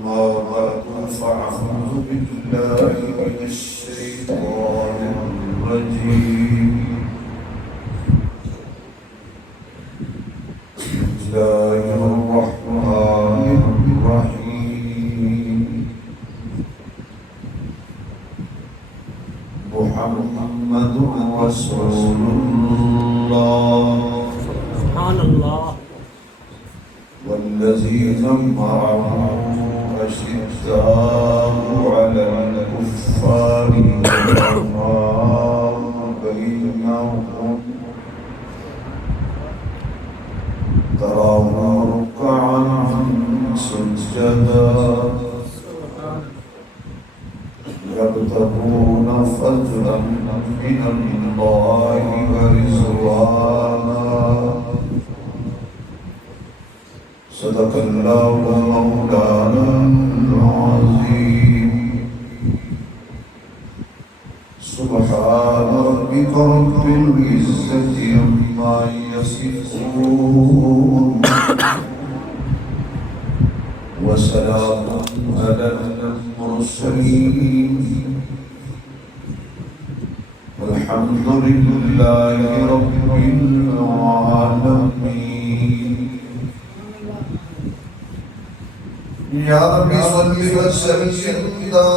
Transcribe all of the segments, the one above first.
أما بعد فأعوذ بالله من الشيطان الرجيم بسم الله الرحمن الرحيم محمد رسول الله سبحان الله والذين معه أشداء على الكفار رحماء بينهم تراهم ركعا سجدا يبتغون فضلا من الله ورضوانا صدق الله مولانا العظيم سبحان ربك رب العزة عما يصفون وسلام على المرسلين والحمد لله رب العالمين يا رب صل وسلم دائما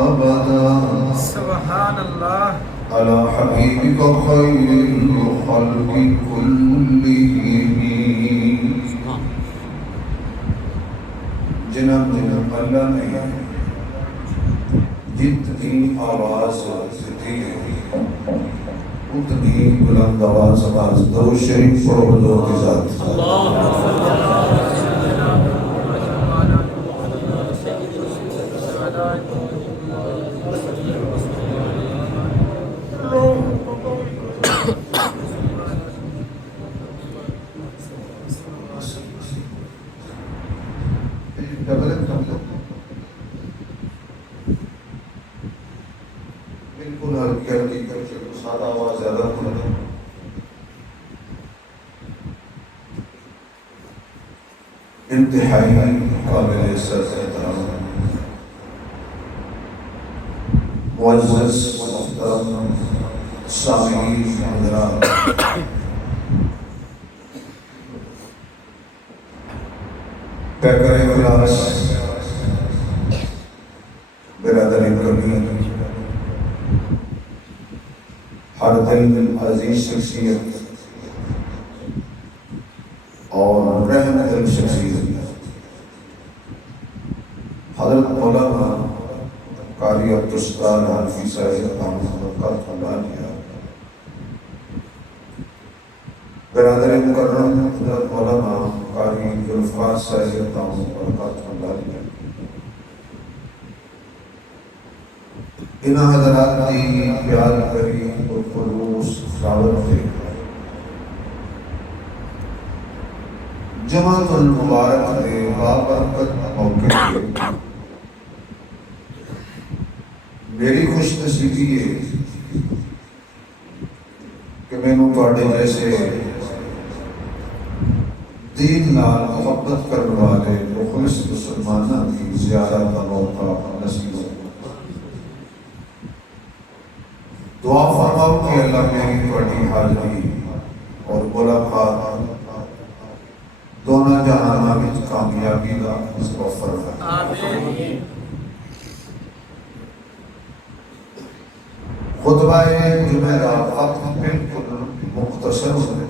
ابدا سبحان الله على حبيبك خير الخلق كلهم جناب اللہ نے جتنی آواز دی اتنی بلند آواز درود شریف پڑھو حضور کے ساتھ بالکل ہلکی ہلکی کر کے سادہ آواز زیادہ بلند انتہائی قابل عزت احترام معزز محترم سامعین حضرات، پیکر اخلاص برادری کریم، ہر دل عزیز شخصیت اور رحم دل شخصیت حضرت مولانا قاری عبدالستار حنفی صاحب برکات اللہ، برادر مکرم حضرت مولانا قاری ذوالفقار صاحب برکات اللہ، ان حضرات کی پیار کری اور خلوص دعوت سے جماعت المبارک کے بابرکت موقع پہ میری خوش نصیبی ہے کہ میں نے تواڈے جیسے دین نال محبت کرنے والے مخلص مسلمانوں کی زیارت کا موقع نصیب ہو۔ دعا فرماؤ کہ اللہ میری تواڈی حاضری اور ملاقات دونوں جہانوں میں کامیابی کا سبب فرمائے۔ آمین۔ خطبہ جمعرات بالکل مختصر ہے،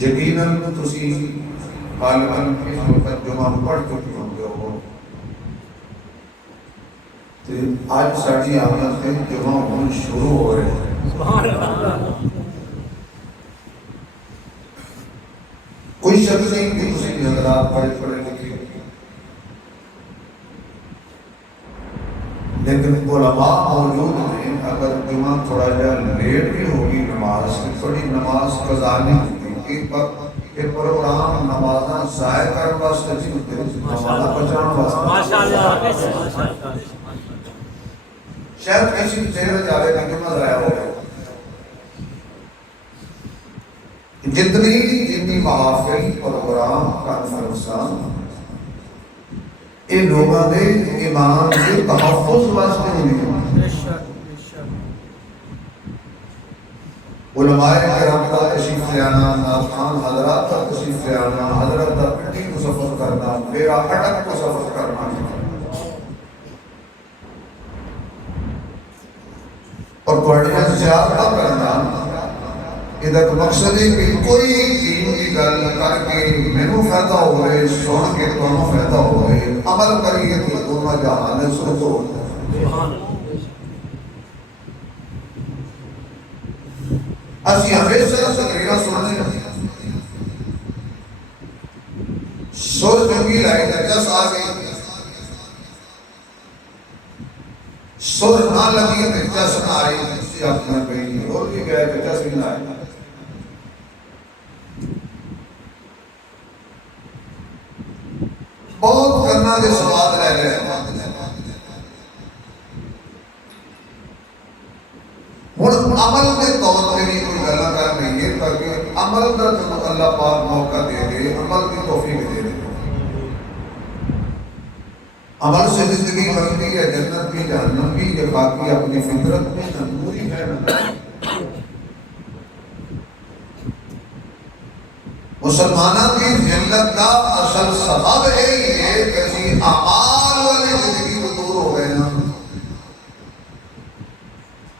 یقیناً تسی غالباً اس وقت جمعہ پڑھ چکے ہوں گے ہو، آج ساڑھی آمد سے جمعہ ہون شروع ہو رہے ہیں۔ سبحان اللہ۔ کوئی شک نہیں کہ تسی حضرات پڑھے لکھے، لیکن علماء موجود ہیں، اگر جمعہ تھوڑا جا لیٹ بھی ہوگی نماز تھوڑی نماز قضا نہیں ہوتی کہ پروگرام نمازاں ضائع کرنے واسطے نہیں ہوتے، نمازاں بچانے واسطے۔ ماشاءاللہ۔ شاید کسی چہرے جاوے کہ جمعہ ضائع ہو گیا، جتنی محافل پروگرام کانفرنساں یہ لوگوں کے ایمان کے تحفظ واسطے ہوئی ہیں۔ بے شک بے شک علماء کرام کا تشریف لے آنا، ناظران حضرات کا تشریف لے آنا، حضرت کا پنڈی کو سفر کرنا، میرا اٹک کو سفر کرنا، اور تھوڑی زیادہ کرنا، یہ مقصد ہے کہ کوئی دین کی گل کر کے مینوں فائدہ ہوئے، سن کے تمہیں فائدہ ہوئے، عمل کریے تو دونوں جہان سرخ ہو جائے۔ سبحان اللہ اسی ہمیشہ تقریرا سننے سر چنگی لائی جس آ گئی، سر نہ لگی تو جس نہ آئی، اپنا گئی اور بھی گئے تو جس بھی نہ آئی۔ بہت کرنا دے سواد رہ گئے، ہن عمل کے طور پہ بھی کوئی گلا کر رہی ہے تاکہ عمل کا جو اللہ پاک موقع دے دے، عمل کی توفیق دے دے۔ عمل سے زندگی بنتی ہے، جنت بھی جہنم بھی، یہ باقی اپنی فطرت میں نموری ہے۔ مسلمانوں کی جنت کا اصل سبب یہی ہے کہ اعمال والی زندگی کو دور ہو گئے نا،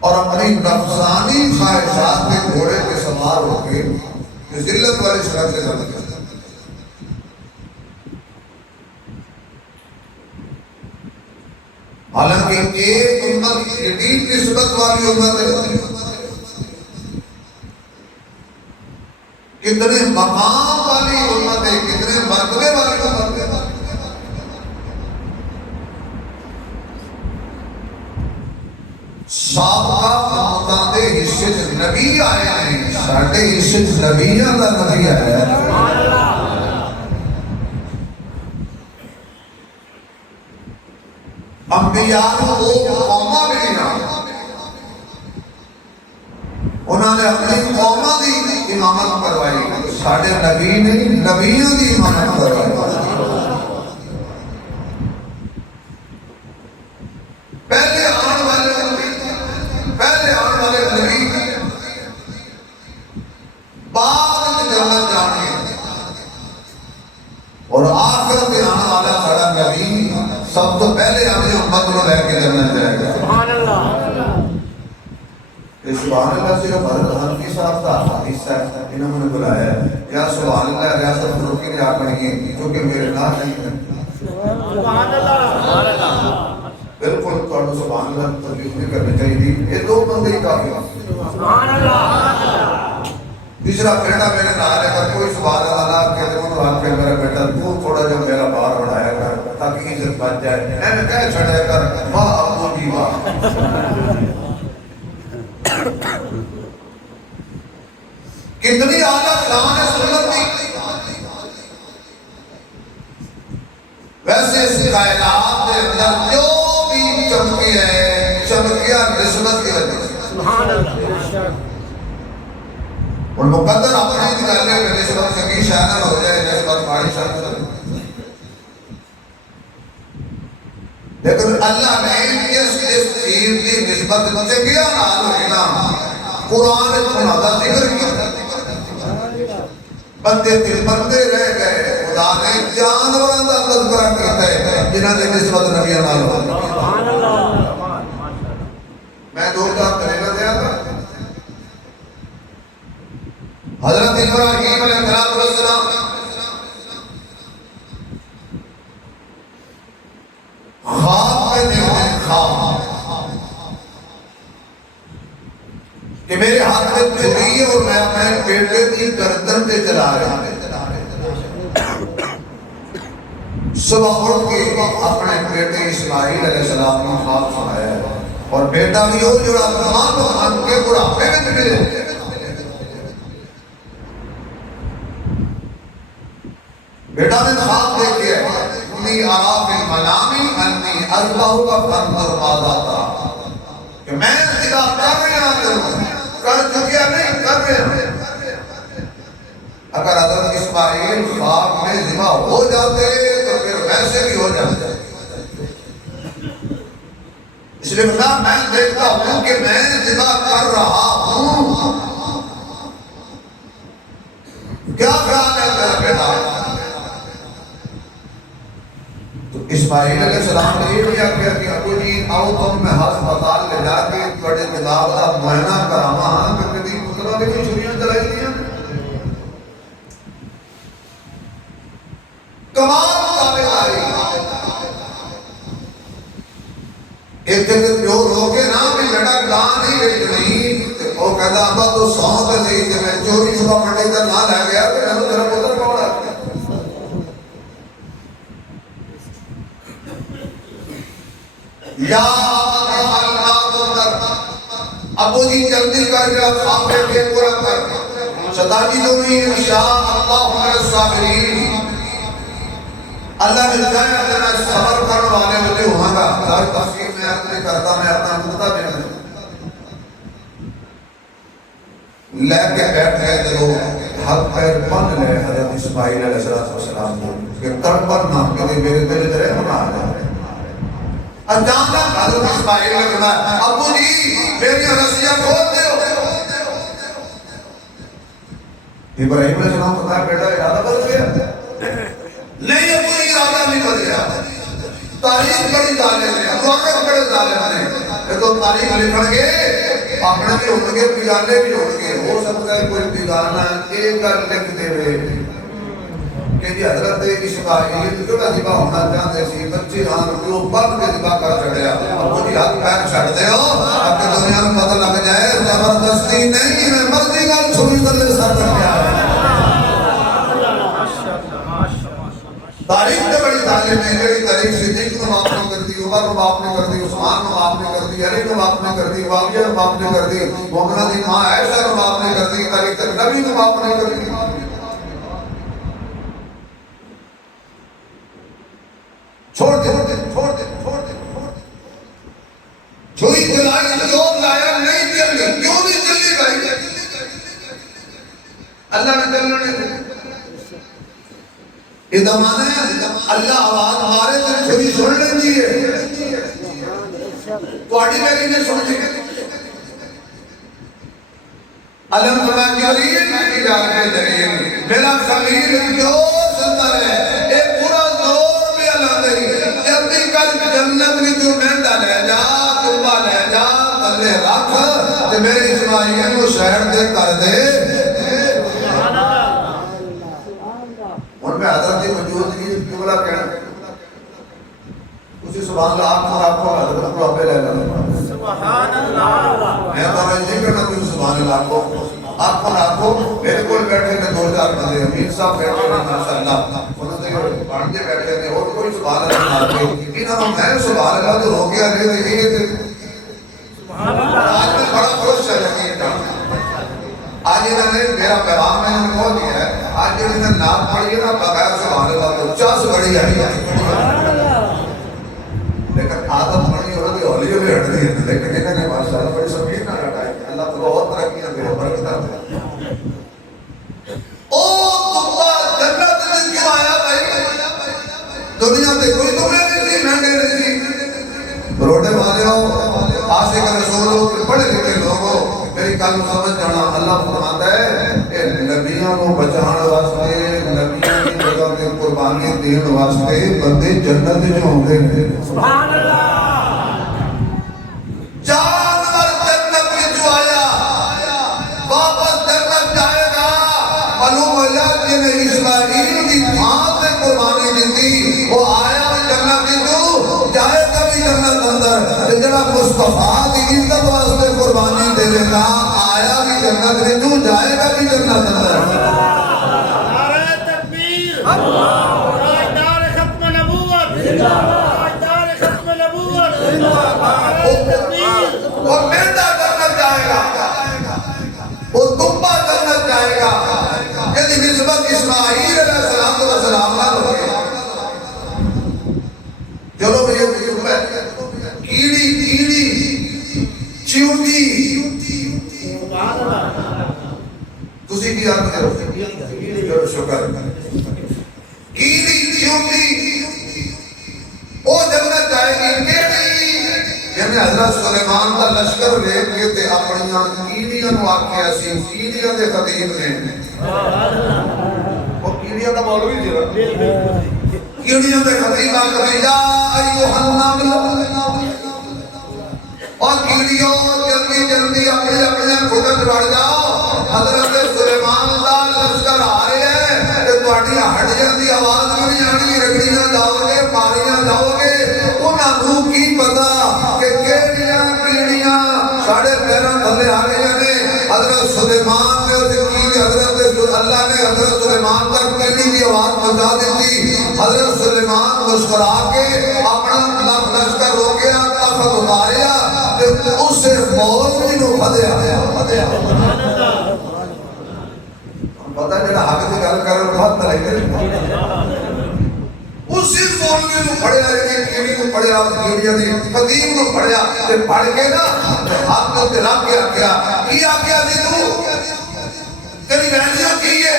اور اپنی نفسانی خواہشات کے گھوڑے کے سوار ہو کے ذلت والی سڑک سے چل گئے۔ حالانکہ ایک امت شدید نسبت والی امت ہے، کتنے مقام والی امت ہے، کتنے مرتبے والی امت ہے۔ سابقہ امتاں دے حصے چ نبی آئے ہیں، ساڈے حصے چ نبیاں دا نبی آیا ہے۔ انبیاء کو قوماں ملیاں، انہوں نے اپنی قوماں دی امامت کروائی، ساڈے نبی نے نبیوں دی امامت کروائی۔ پہلے آنے والے نبی بعد میں جنت جان گے، اور آخرت میں آنے والا کھڑا نبی سب تو پہلے اپنی امت کو لے کے جنت جائے گا۔ سبحان اللہ یہ سبحان اللہ صرف حضرت حنفی صاحب کا حصہ ہے، انہوں نے بلایا ہے یا سبحان اللہ ریاست فروخی نے آپ پڑھی ہے کیونکہ میرے نام نہیں ہے۔ سبحان اللہ بالکل تو سبحان اللہ تکلیف نہیں کرنی چاہیے، یہ دو بندے ہی کافی ہیں۔ سبحان اللہ تیسرا بیٹا میرے نال ہے، اگر کوئی سبحان اللہ کہتے ہیں تو آپ کے میرا بیٹا تو تھوڑا جا میرا بار بڑھایا کر تاکہ عزت بچ جائے، میں کہہ چھڑیا کر واہ ابو جی واہ۔ کتنی اعلیٰ شان ہے سنت کی، ویسے اس کائنات کے اندر جو بھی چمکی ہے چمکیا نسبت کی وجہ سے۔ سبحان اللہ بے شک اور مقدر اپنے نکالنے میں نسبت چنگی شانہ ہو جائے، نسبت ماڑی شانہ ہو جائے، لیکن اللہ نے اس چیز کی نسبت چنگیا نال ہوئی نا، قرآن انہوں کا ذکر کیا، بندے دل بندے رہ گئے، خدا نے جانوراں دا تذکرہ کیتا ہے جنہاں دی نسبت نبیاں نال ہو۔ سبحان اللہ میں دو چار طریقہ دیا تھا، حضرت ابراہیم علیہ السلام خواب میں دیکھتے ہیں، خواب کہ میرے ہاتھ میں چھری ہے اور میں اپنے بیٹے کی گردن پہ چلا رہا ہوں۔ صبح اٹھ کے اپنے بیٹے اسماعیل علیہ السلام نے خواب سنایا ہے، اور بیٹا بھی ہو جو رحمان ان کے بڑھاپے میں ملے۔ بیٹا نے خواب دیکھے انی ارا فی المنام انی اذبحک فانظر ماذا ترى، کہ میں ذبح کر رہا ہوں، کر چکیا نہیں کر رہا ہوں، اگر حضرت اسماعیل خواب میں ذبح ہو جاتے تو پھر ویسے بھی ہو جاتے. اس لیے بتا میں دیکھتا ہوں کہ میں ذبح کر رہا ہوں. کیا خیال ہے تیرا بیٹا؟ تو اسماعیل علیہ السلام نے یہ کیا کہ ابو جی آؤ تم میں ہسپتال لے جا کے بڑے دماغ کا معائنہ کراما ہاں کہ کبھی مطلب کہ کوئی چھریاں چلائی دیا. کمال تابعداری. ایک دن جو روکے نا بھی بیٹا گاں نہیں گئی نہیں وہ کہتا ابا تو سو تو نہیں کہ میں چوری صبح منڈی کا نہ لے گیا کہ میں تیرا پتر کون ہے. یا ابو جی جلدی کر کے خواب کے پورا کر. صداقی جو بھی انشاءاللہ علیہ الصابرین اللہ نے جائے اگر صبر کرنے والے مجھے ہوں گا. ساری تفسیر میں اپنے کرتا میں اپنا نقطہ بیان لے کے بیٹھ گئے تو حق پیر بن لے حضرت اسماعیل علیہ السلام کو کہ تر پر نہ کہ میرے دل میں رحم نہ آ جائے. اچانک حضرت اسماعیل نے کہا ابو جی میری رسیاں کھول دو. ابراہیم علیہ السلام کو کہا بیٹا ارادہ بدل گیا. نہیں ابو ارادہ نہیں بدلیا. تاریخ بڑی ظالم ہے وقت بڑے ظالم ہے. تو تاریخ لکھن گے اپنے بھی ہوں گے بیگانے بھی ہوں گے. ہو سکتا ہے کوئی بیگانہ ایک گل لکھ دے کہ جی حضرت اسماعیل جو ذبح ہونا چاہتے سی بچے ہاں جو بن کے ذبح کر چڑھیا ابو جی ہاتھ پیر چھڑ دے ہو اب کہ دنیا میں پتہ لگ جائے زبردستی نہیں میں مرضی گل چھری تلے سر رکھیا. تاریخ نے بڑی ظالم ہے. جڑی تاریخ صدیق کو معاف نہیں کرتی عمر کو معاف نہیں کرتی عثمان کو معاف نہیں کرتی علی کو معاف نہیں کرتی معاویہ کو معاف نہیں کرتی مومنہ دی ماں عائشہ کو معاف نہیں کرتی تاریخ نبی کو معاف نہیں کرتی. چھوڑ دے چھوڑ دے چھوڑ دے چھوئی دلائی جو لایا نہیں چلی کیوں نہیں چلی بھائی. اللہ نے چلنے یہ زمانہ ہے اللہ آواز مارے تو چھوئی سن لیں ہے توڑی میری نے سن لی. علم فرمایا کہ علی کی جان کے دلیل میرا خلیل جو سنتا ہے ایک پورا زور بھی اللہ نہیں. جلدی کل جنت میں جو مہندہ لے جا تمبا لے جا تلے رکھ تو میرے اسماعیل کو شہر دے کر دے. ان میں حضرت موجود کی کیولا کہنا اسی سبحان اللہ آپ کو حضرت کو اپنے لے لیں سبحان اللہ. میں تو نہیں کرنا کوئی سبحان اللہ کو آپ کو رکھو. میرے کول بیٹھے نے 2000 بندے امیر صاحب بیٹھے نے ماشاءاللہ انہوں نے پڑھتے بیٹھے نے اور کوئی سبحان اللہ مارتے انہوں نے میں سبحان اللہ جو ہو گیا رہے سبحان اللہ. آج میں بڑا خوش ہے آج انہوں نے میرا پیغام میں نے کہو دیا ہے آج جو انہوں نے نام پڑھی ہے نا بغیر سبحان اللہ تو چاس بڑی آئی لیکن عادت بڑی ہولی ہولی ہٹ دی ہے لیکن انہوں نے ماشاءاللہ بڑی سبیر نہ رکھائی اللہ تو بہت ترقیاں دے برکتہ دے. او تمہا جنت میں کیوں آیا بھائی دنیا تے کوئی تمہیں نہیں تھی مہنگے نہیں تھی. روڈے والے ہو عاشق رسول ہو بڑے لکھے لوگ ہو میری کل سمجھ جانا اللہ فرماتا ہے نبیوں کو بچانے واسطے نبیوں کی جگہ کے قربانی دین واسطے بندے جنت جو ہوں گے سبحان اللہ. جانور جنت میں جو آیا واپس جنت جائے گا. معلوم ہو جائے جنہیں اسماعیل کی ماں سے قربانی دی تھی وہ آیا بھی جنت میں جو جائے گا بھی جنت اندر. جناب مصطفیٰ کی عزت واسطے قربانی دے گا آیا بھی جنت میں جو جائے گا بھی جنت اندر. نعرہ تکبیر تاجدار ختم نبوت تاجدار ختم نبوت نعرہ تکبیر. وہ بیٹا جنت جائے گا وہ دمبا جنت جائے گا. یعنی نسبت اسماعیل علیہ السلام کو سلام نہ ہوگی. چلو بھئی کیڑی کیڑی چیوٹی تسی کی یاد کرو چلو شکر کیڑی چونٹی او جنت جائے گی کیڑی یعنی حضرت سلیمان کا لشکر لے کے تے اپنیاں کیڑیاں نو آکھیا سی کیڑیاں دے خطیب نے وہ کیڑیاں دا مولوی جی کیڑیاں دے خطیب آکھیا یا ایھا النمل اور کیڑیوں جلدی جلدی اپنے اپنے گھٹن بڑھ جاؤ حضرت سلیمان دا لشکر آ رہے ہیں کہ تہاڈیاں ہڈیاں دی آواز بھی نہیں آنی رگڑیاں جاؤ گے ماریاں جاؤ گے انہاں نوں کی پتا کہ کیڑیاں کیڑیاں ساڈے پیراں تھلے آ گئیاں نے حضرت سلیمان نے حضرت اللہ نے حضرت سلیمان تک کیڑی دی آواز پہنچا دی حضرت سلیمان مسکرا کے اپنا لشکر روکیا تخت اتاریا اس سے مولوی نو پدیا پتہ جڑا حق دی گل کرن بہت طریقے اسی مولوی نو پڑھیا کہ کیڑی نو پڑھیا کیڑیاں دی قدیم نو پڑھیا تے پڑھ کے نا ہاتھ تے رکھ کے آکھیا کی آکھیا جی تو تیری رہنیاں کی ہے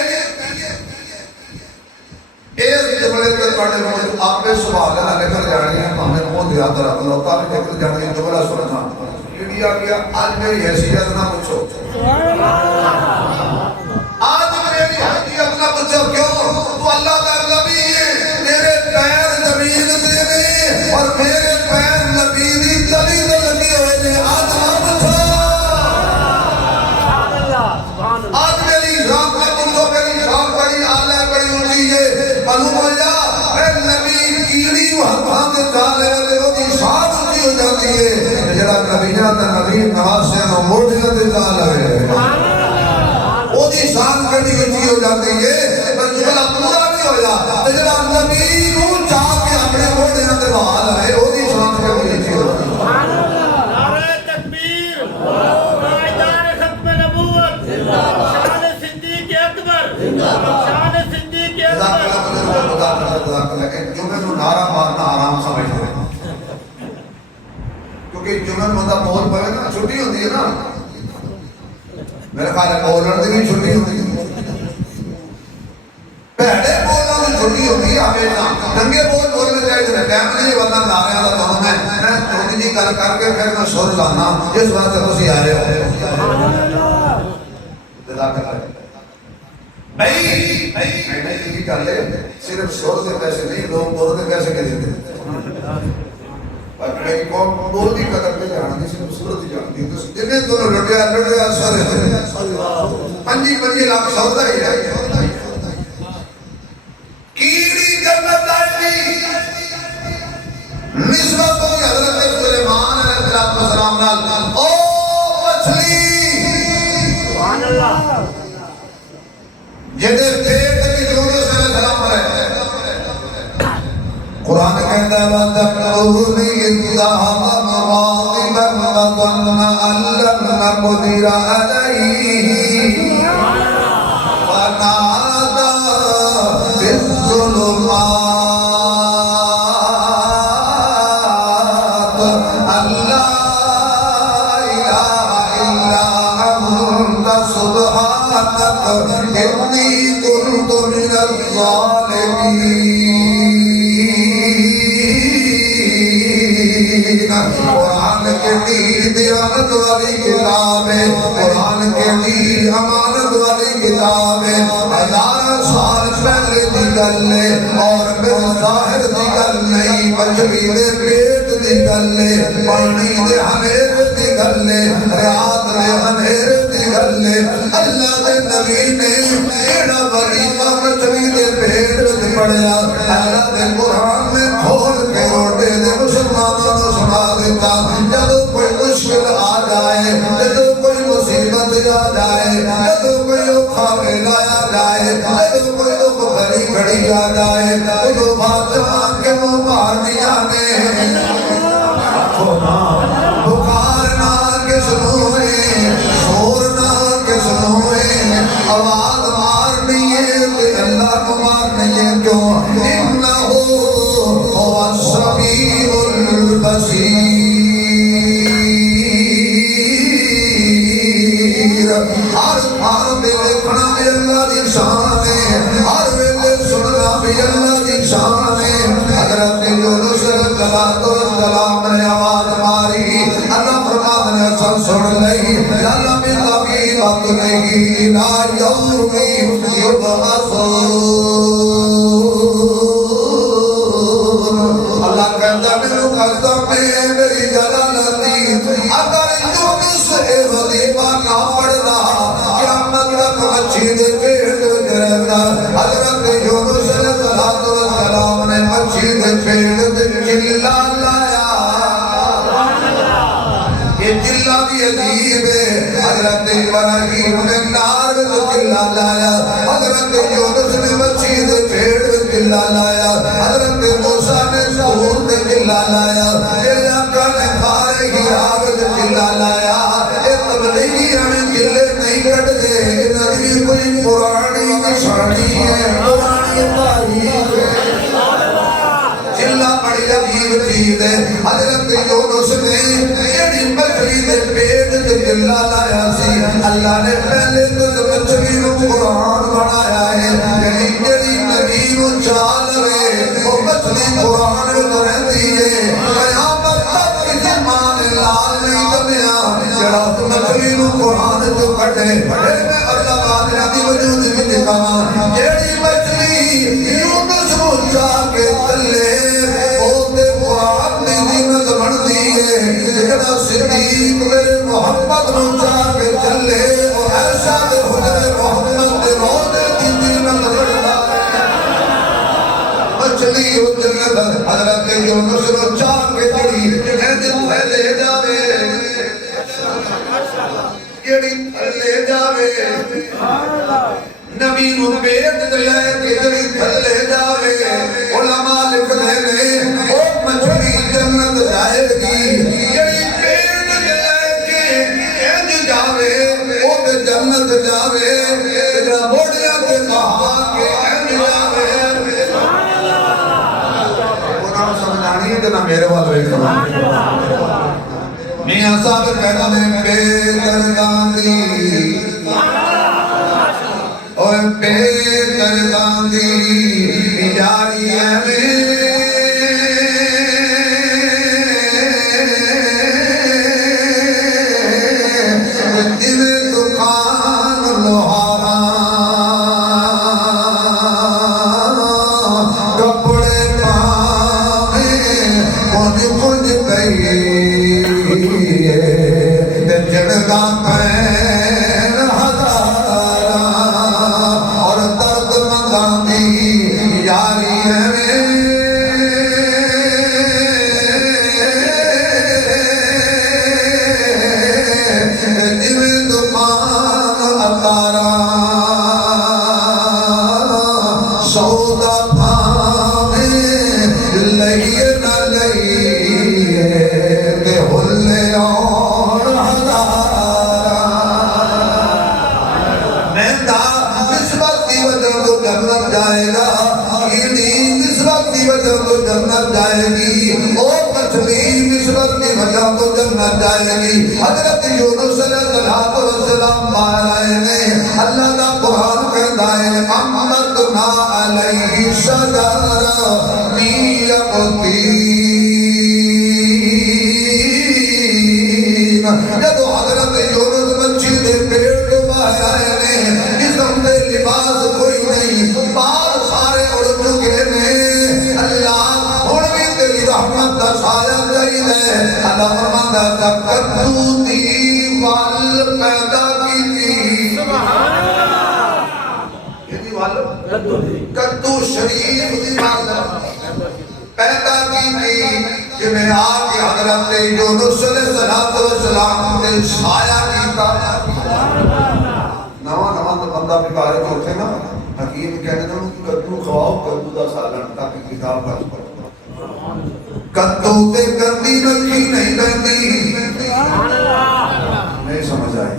اس جملے تے پڑھنے میں آپ نے سوال نہ نکل جانی ہے ہمیں بہت یاد رکھ لو تا بھی نکل جانی ہے جملہ سننا کیڑی آکھیا آج میری حیثیت نہ پوچھو آج میری حیثیت نہ پوچھو کیوں تو اللہ کا نبی ہے میرے پیر زمین دے نے اور میرے پیر نبی دی تلی تے لگے ہوئے نے آج نہ پوچھو آج میری شان کا پوچھو میری شان بڑی اعلی بڑی اونچی ہے معلوم ہو جا اے نبی کیڑی ہتھاں تے ڈالے والے او دی شان اونچی ہو جاتی ہے جڑا نبیاں تے نبی نواسے نو موڑیاں تے ڈال لے او دی شان کڑی اونچی ہو جاتی ہے پر جڑا پورا نہیں ہویا تے جڑا نبی نو چا کے اپنے موڑیاں تے بہا لے او دی شان کڑی اونچی ہو جاتی ہے نعرہ تکبیر تاجدار ختم نبوت شان صدیق اکبر شان صدیق اکبر جمعے نو نعرہ مارنا آرام سمجھتے ہیں کیونکہ جمعے نو بندہ بول پڑے نا چھٹی ہوتی ہے نا میرے خیال ہے بولن دی بھی چھٹی ہوتی ہے پہلے بولنا بھی چھٹی ہوتی ہے ہمیشہ ننگے بول بولنے چاہیے ٹائم نہیں بندہ نعرے والا تو میں چھوٹی جی گل کر کے پھر میں سر لانا جس وقت تسی آئے ہو جزاک اللہ بھائی میں یہ کر لے صرف سور سے پیسے نہیں لوگ بول کے پیسے کے دیتے پر میری قوم بول کی قدر نہیں جانتی صرف صورت ہی جانتی تو جنہیں دونوں لٹیا سر پنجی لاکھ سودا ہی ہے کیڑی جنت آئی نسبت ہوئی حضرت سلیمان علیہ السلام نال او مچھلی سبحان اللہ جدے پیٹ کی یونس علیہ السلام رہے قرآن کہتا ہے وَذَكَّرُونِي إِذْ ذَهَبَ مُغَاضِبًا وَظَنَّ أَن لَّن نَّقْدِرَ عَلَيْهِ فَنَادَىٰ فِي الظُّلُمَاتِ أَن لَّا إِلَٰهَ إِلَّا أَنتَ سُبْحَانَكَ إِنِّي كُنتُ مِنَ الظَّالِمِينَ قرآن کے دین دیانت والی کتاب ہے قرآن کے دین امانت والی کتاب ہے 1000 سال پہلے دی گل ہے اور بظاہر دی گل نہیں مچھلی دے پیٹ دی گل ہے پانی دے ہنیر دی گل ہے رات دے ہنیر دی گل ہے اللہ دے نبی نے ایڑا وظیفہ مچھلی دے پیٹ وچ پڑھیا اللہ دے قرآن میں کھول کے روٹے دے مسلمانوں کو سنا دیتا جب کوئی مشکل آ جائے جب کوئی مصیبت آ جائے جب کوئی اوکھا لایا جائے جب کوئی دکھ بھری گھڑی آ جائے تو بادشاہ کے منہ مارنیاں نے بخار نہ کس نوے شور نہ کس نوے آواز مارنی ہے اللہ کو مارنی ہے کیوں انہو هو السمیع البصیر ہر بار میں دیکھنا اللہ دی شان ہے، ہر ویلے سننا بھی اللہ دی شان ہے۔ حضرت یونس علیہ السلام نے آواز ماری، اللہ فرماتا نے سن سن لئی، اللہ میں کبھی بات نہیں لا یوم یبعثون۔ اللہ کہتا میرے قسم ہے میری جلالتی، اگر یونس اے وظیفہ نہ پڑھنا قیامت تک مچھی دے پیٹ رہتا۔ حضرت یونس علیہ السلام نے مچھی دے پیٹ چلا لایا، یہ چلا بھی عجیب ہے۔ حضرت ابراہیم نے نار میں چلا لایا، حضرت یونس نے مچھی دے پیٹ چلا لایا، حضرت موسیٰ نے سور میں چلا لایا، یہ آقا نے کھارے کی آگ سے چلا لایا۔ یہ تبلیغی ہمیں چلے نہیں کٹ دے، نبی کوئی پرانی نشانی ہے، پرانی تاریخ ہے، چلا بڑی عجیب چیز ہے۔ حضرت یونس نے یہ مچھلی دے پیٹ سے چلا لایا سی، اللہ نے پہلے تو مچھلی کو قرآن بنایا ہے، یعنی جڑی نبی کو چال رہے وہ مچھلی قرآن میں رہتی ہے۔ قیامت تک کسی ماں نے لال نہیں دمیا جڑا مچھلی کو قرآن جو کٹے۔ میں اللہ بات نبی وجود بھی دکھاواں، جڑی مچھلی یونس کو چاہ کے چلے اوتے قرآن دی زینت بنتی ہے، جڑا صدیق میرے محمد کو چاہ کے چلے وہ ایسا دے حضر محمد دے روزے دی زینت بنتا ہے۔ مچھلی ہو جنت حضرت یونس کو چاہ کے چڑی لے جاوے، جڑی لے جاوے نبی نو پیٹ لے کے جڑی تھلے جاوے۔ علماء لکھتے نے او مچھلی جنت جائے گی، جڑی پیٹ لے کے انج جاوے او تے جنت جاوے، جڑا موڑیاں تے کہا کے انج جاوے۔ انہاں نوں سمجھانی ہے جنا میرے وال ویکھو۔ میاں صاحب کہنا نے بے درداں دی اور بے درداں دی یاری ہے حضرت یونس علیہ السلام مہارائے نے اللہ کا قرآن کہتا ہے محمدنا علیہ شجر من یقطین۔ جب حضرت یونس مچھی دے پیٹ تو باہر آئے نے، جسم دے لباس کوئی نہیں، بال سارے اڑ چکے نے، اللہ ہن بھی تیری رحمت دا سایہ چاہیے۔ اللہ فرماندا کدو دی وال پیدا کیتی، سبحان اللہ، کدی وال کدو شریف دی وال پیدا کیتی، جنہیں آ کے حضرت یونس علیہ السلام نے سایہ کیتا۔ نواں نواں بندہ بیمار ہوتے نا، حکیم کہنے نا کدو کھواؤ، کدو دا سالن، تاکہ کتاب پڑھ پڑھ۔ کدو تے کدی رکھی نہیں بندی، نہیں سمجھ آئی،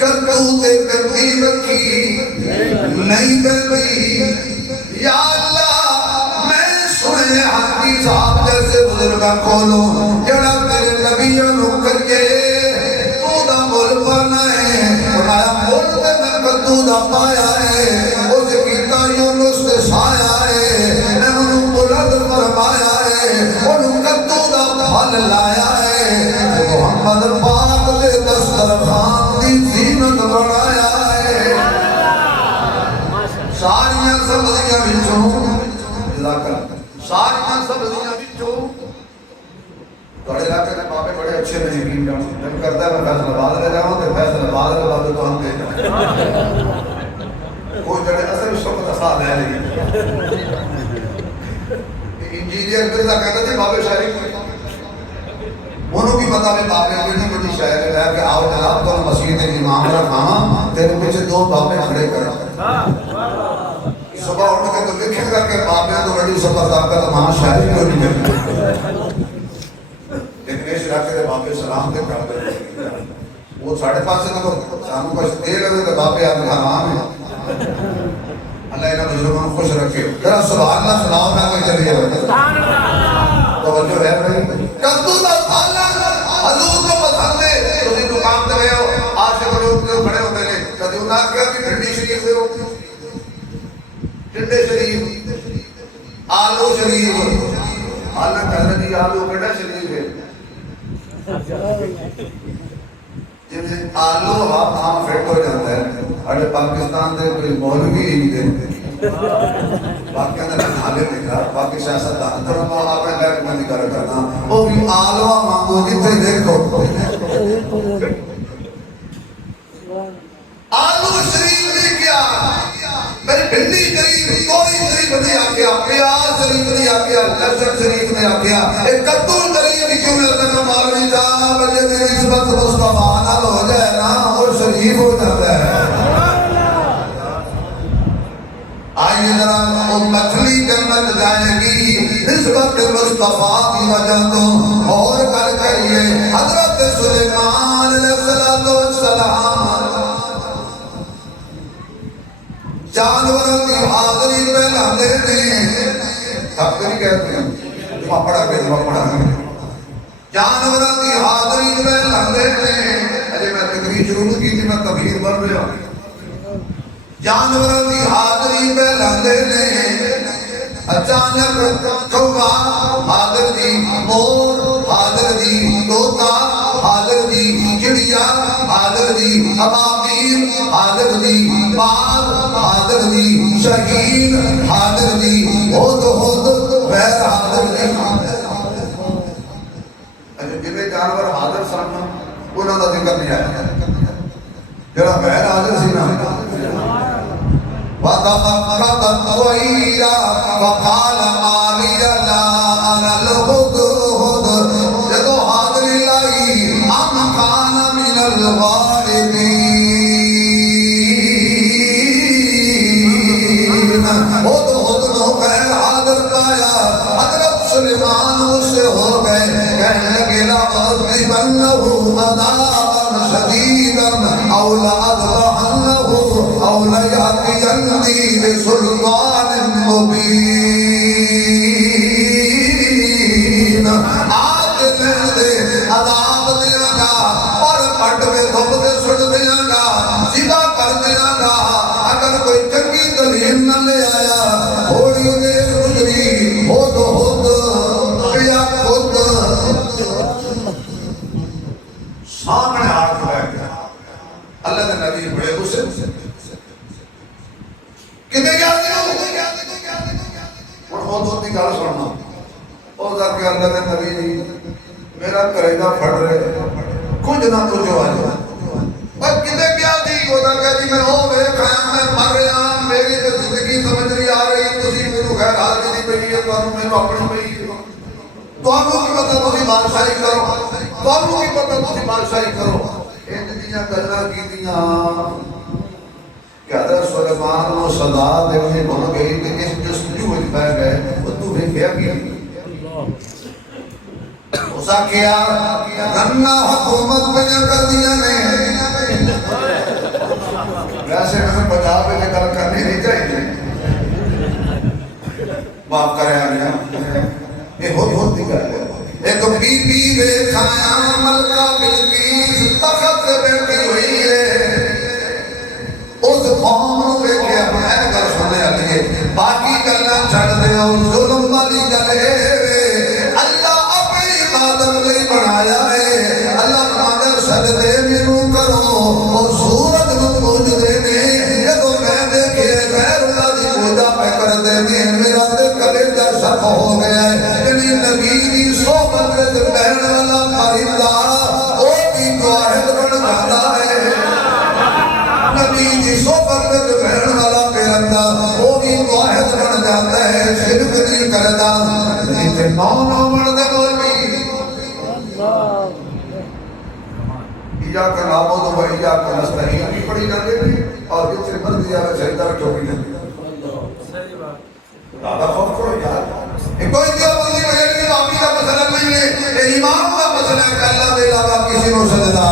کدو تے کدی رکھی نہیں بندی۔ یا اللہ میں سنے حقی صاحب جیسے بزرگاں کھولو جڑا میرے نبیوں نو کریے تو دا مول پانا ہے، فرمایا مول تے میں کدو دا پایا ہے۔ ساری سبزیاں وچوں تھوڑے علاقے کے بابے بڑے اچھے نے یقین جان دل کرتا ہے میں فیصلہ آباد لے جاؤں تو فیصلہ آباد لے بعد تو ہم دے جائیں وہ جڑے اصل اس وقت اصل ہے نہیں انجینئر مرزا کہتا تھے بابے شاعری انہوں کی پتا میں بابے بڑی بڑی شاعر ہے کہ آؤ جناب تو مسجد امام رکھاں تیرے پیچھے دو بابے کھڑے کرا صبح اٹھ کے تو لکھے کر کے بابے تو بڑی صبح طاقت وہاں شاعری کو نہیں کرتی لیکن اس علاقے کے بابے سلام دے کر دے وہ ساڑھے پاس سے تو سانو کچھ دے لگے تو بابے آپ کا نام ہے اللہ انہاں بزرگوں کو خوش رکھے ذرا سبحان اللہ سناؤ نہ کوئی چلیے سبحان اللہ توجہ ہے بھائی کدو دا پالن حضور کو پسند ہے تسی دکان تے ہو عاشق لوگ جو کھڑے ہوتے ہیں کدی انہاں کہا کہ ٹھنڈی شریف دے ٹھنڈے شریف آلو شریف اللہ کہہ جی آلو کیڑا شریف ہے جنہیں آلو ہاں فٹ ہو جاتا ہے اڑے پاکستان دے کوئی مولوی ہی نہیں دے باقی اندر حالے دیکھا باقی سیاست دان تو میں آپ نے لیک میں ذکر کرنا وہ بھی آلو مانگو جتے دیکھو آلو شریف نے کیا میری بھنڈی شریف کوئی شریف نے آکیا پیاز شریف نے آکیا لہسن شریف نے آکیا ایک کدو شریف کیوں ملتا ہے مولوی صاحب جے میری نسبت مصطفیٰ نال ہو جائے نا وہ شریف ہو جاتا ہے آئیے ذرا وہ مچھلی جنت جائے گی نسبت مصطفیٰ کی وجہ تو اور کر کریے حضرت سلیمان علیہ السلام جانوروں کی حاضری پہ لاندے نے سب کو نہیں کہتے ہیں پاپڑا پہ پاپڑا جانوروں کی حاضری پہ لاندے نے اجے میں تقریر شروع کی تھی میں تبلیغ بن رہا جانوروں کی حاضری پہ لاندے نے اچانک کوا حاضر دی مور حاضر دی طوطا حاضر دی چڑیا حاضر دی ابابیل حاضر دی باغ حاضر دی شہین حاضر دی ہود غیر حاضر دی جنہیں جانور حاضر سن انہوں کا ذکر نہیں آیا جڑا غیر حاضر سی نا وَتَفَقَّدَ الطَّيْرَ وَقَالَ مَا لِيَ لَا أَرَى الْهُدْهُدَ جدو حاضری لائی أَمْ كَانَ مِنَ الْغَائِبِينَ ہد نو غیر حاضر پایا حضرت سلیمان اس سے ہو گئے کہنے لگے لَأَضْرِبَنَّ لَهُ عَذَابًا شَدِيدًا أَوْ لَأَذْبَحَنَّهُ أَوْ لَيَأْتِيَنِّي بِسُلْطَانٍ مُبِينٍ آج دے عذاب دیا گا اور پٹ میں دھوپ دے سڑ دیا گا سیدھا کر دیا گا اگر کوئی چنگی دلیل نہ لے آیا تھوڑی دیر گزری ہود یا خود سامنے ہاتھ بیٹھ گیا اللہ کے نبی بڑے غصے کتنے گیا اور خود ہوتی گل سننا اور جا کے اللہ کے نبی جی میرا کریگا پھڑ رہے کچھ نہ تو جو آئے اور کتنے گیا تھی وہ کہا جی میں ہو بے خیام میں مر رہا میری تو زندگی سمجھ نہیں آ رہی تسی میرے غیر حاضری نہیں پہی ہے تو میرے اپنی پہی ہے تو آپ کی پتہ تسی بادشاہی کرو تو آپ کی پتہ تسی بادشاہی کرو ان دیاں گلاں کیتیاں کہ حضرت سلیمان کو صدا دینے بن گئی کہ اس جستجو وچ پہ گئے وہ تو ویکھیا کی اسا کیا رنا حکومت پہ کر دیا نے ویسے میں پنجاب میں گل کرنی نہیں چاہیے معاف کرے آ یہ ہوتی گل ہے ایک بی بی بے کھایا ملکہ بلقیس تخت بیٹھی ہوئی ہے اس قوم نو ویکھے اپنے گل سننے آئیے باقی گلاں چھڑ دیو ظلم والی گل ہے اللہ اپنی عبادت لئی بنایا ہے اللہ فرماتا سجدے مینوں کرو اور سورج نو پوجدے نے جدوں میں دیکھے غیر اللہ دی پوجا پہ کردے نے میرا تے کلیجہ شک ہو گیا نو بڑھتے بولی ایاک نعبد و ایاک نستعین بھی پڑھی جاتے ہیں اور جتنے مرضی آگے سجدہ رکھو بھی جاتے ہیں دادا خوف کرو یار کوئی دیوبندی مگر کی معافی کا مسئلہ نہیں ہے یہ ایمان کا مسئلہ ہے کہ اللہ کے علاوہ کسی کو سجدہ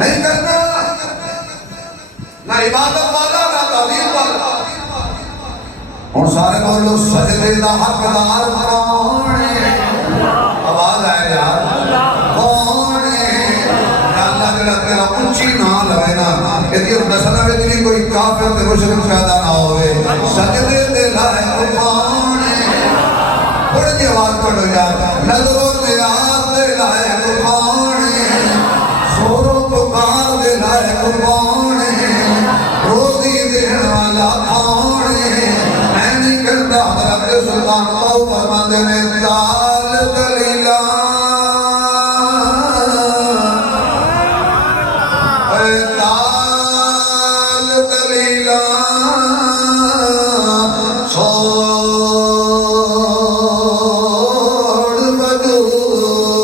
نہیں کرنا نہ عبادت والا نہ تعظیم والا اور سارے بولو سجدے دا حقدار کون ہے آواز آئے یار کون ہے یا اللہ جڑا تیرا اونچی نہ لوے نا کہ یہ مسئلہ میں تیری کوئی کافر تے مشرک پیدا نہ ہوئے سجدے دے لائق کون ہے بڑی جی آواز پڑھو یار نظر و نیاز دے لائق کون ہے شور و پکار دے لائق کون ہے روزی دین والا کون ہے میں نہیں کرتا حضرت سلطان باؤ فرماندے نے تال دلیلا تال دلیلا چھوڑ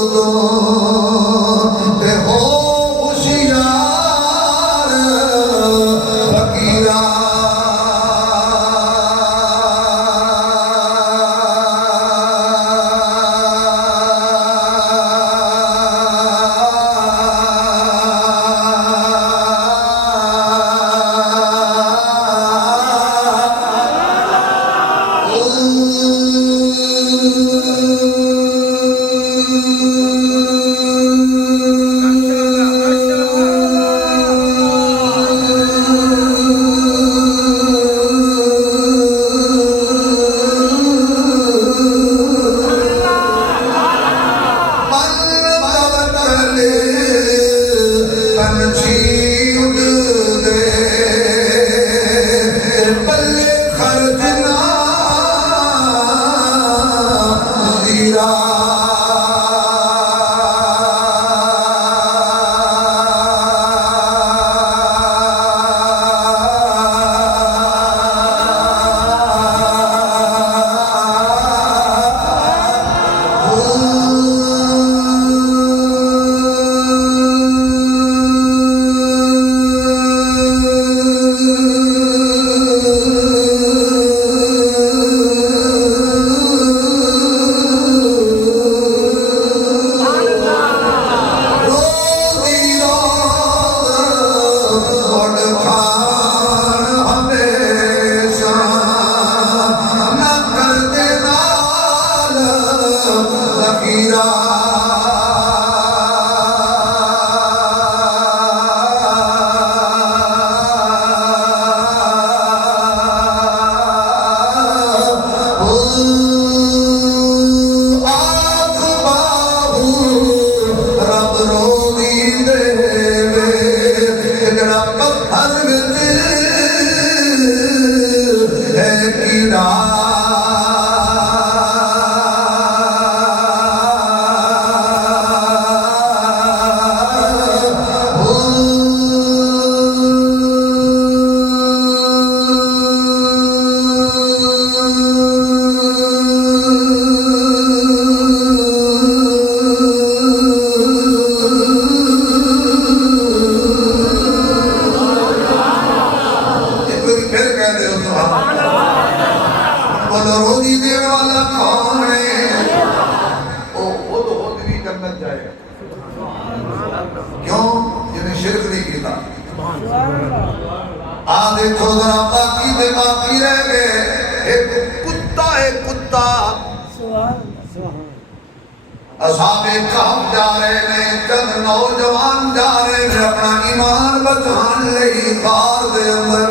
وجودوں تے ہو ہوشیار فقیرہ اصحاب کہف جا رہے ہیں چند نوجوان جا رہے ہیں اپنا ایمان بچان لئی غار دے اندر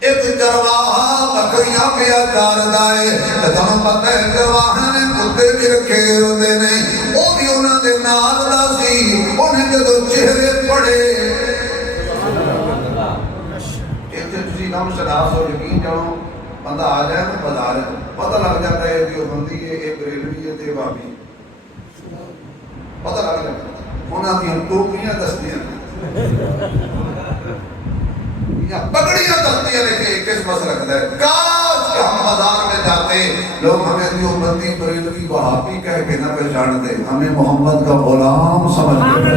ایک چرواہا بکریاں پیا چار دائے تمہیں پتہ ہے چرواہا نے کتے بھی رکھے ہوتے نہیں وہ بھی انہوں نے نال دا سی انہیں جدو چہرے پڑے ایک تسی نام شناس ہو یقین جانو بندہ آ جائے نا بازار پتہ لگ جاتا ہے کہ وہ بندی ہے ایک ریلوی ہے تے بابی پتہ لگ جاتا ہے انہاں دی ٹوپیاں دستیاں یا پگڑیاں دستیاں لے کے کس مسئلہ کرتا ہے کاش کہ ہم بازار میں جاتے لوگ ہمیں دیوبندی بریلوی وہابی کہہ کے نہ پہچانتے، ہمیں محمد کا غلام سمجھتے ہیں،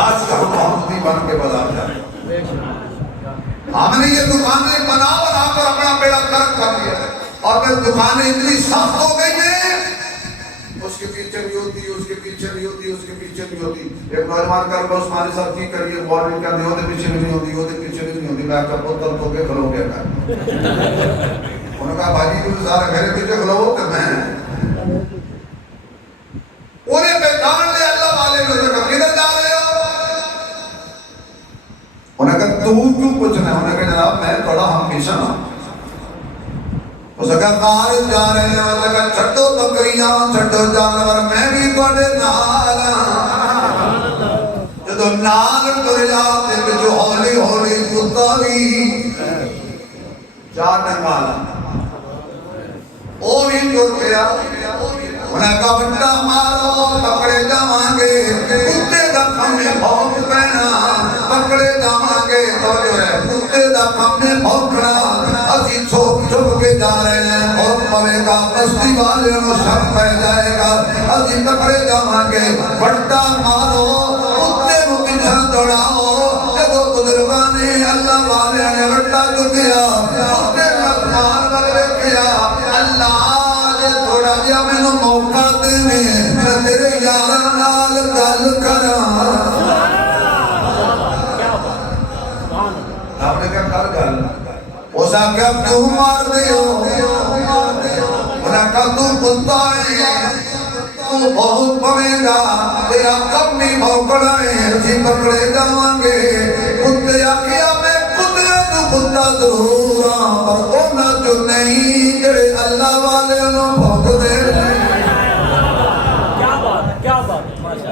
آج کا محمدی بن کے بازار جائے۔ ہم نے یہ دکانیں بنا کر اپنا بیڑا غرق کر دیا ہے، اور پھر دکانیں اتنی سخت ہو گئی ہیں، اس کے پیچھے بھی ہوتی، اس کے پیچھے بھی ہوتی، اس کے پیچھے بھی ہوتی۔ ایک نوجوان کر بس ہمارے ساتھ کی کریے مولوی کا دیو دے پیچھے بھی نہیں ہوتی، ہوتے پیچھے بھی نہیں ہوتی، میں کہا بوتل تو کے کھلو گیا تھا۔ انہوں نے کہا بھائی تو سارا گھر پیچھے کھلو کہ میں انہیں پہچان لے اللہ والے نے کہا کدھر جا رہے ہو؟ انہوں نے کہا تو کیوں پوچھنا ہے؟ انہوں نے کہا جناب میں تھوڑا ہمیشہ ہوں۔ اس نے کہا کار جا رہے ہیں؟ انہوں نے کہا چھٹو بکریاں چھٹو جانور میں بھی بڑے نال جدو نال تر جاتے جو ہولی ہولی کتا بھی چار ڈنگالا وہ بھی ٹر گیا۔ انہوں نے کہا بٹا مارو پکڑے جاواں گے، کتے دا کھمے بھونک پینا پکڑے جاواں گے، تو جو ہے کتے دا کھمے بھونکنا اسی چھوپ چھوپ کے جا رہے ہیں، بہت پوے گا بستی والے نو شک پہ جائے گا، اسی پکڑے جاواں گے، بٹا مارو کتے نو پیچھا دوڑاؤ۔ جدو بزرگانے اللہ والے نے بٹا چکیا کتے نسمان لگے کیا، اللہ تھوڑا جا میں نو موقع دینے میں تیرے یارہ نال گل کراں۔ آپ نے کہا کر گل؟ اس نے کہا کیوں مار دیو؟ انہوں نے کہا تو کتا ہے، تو بہت پوے گا، تیرا کم نہیں بھوکڑا ہے، اسی پکڑے جاواں گے۔ کتے آکھیا میں کتے تو کتا ضرور ہاں، پر اونا جو نہیں جڑے اللہ والے انہوں بھوک دے۔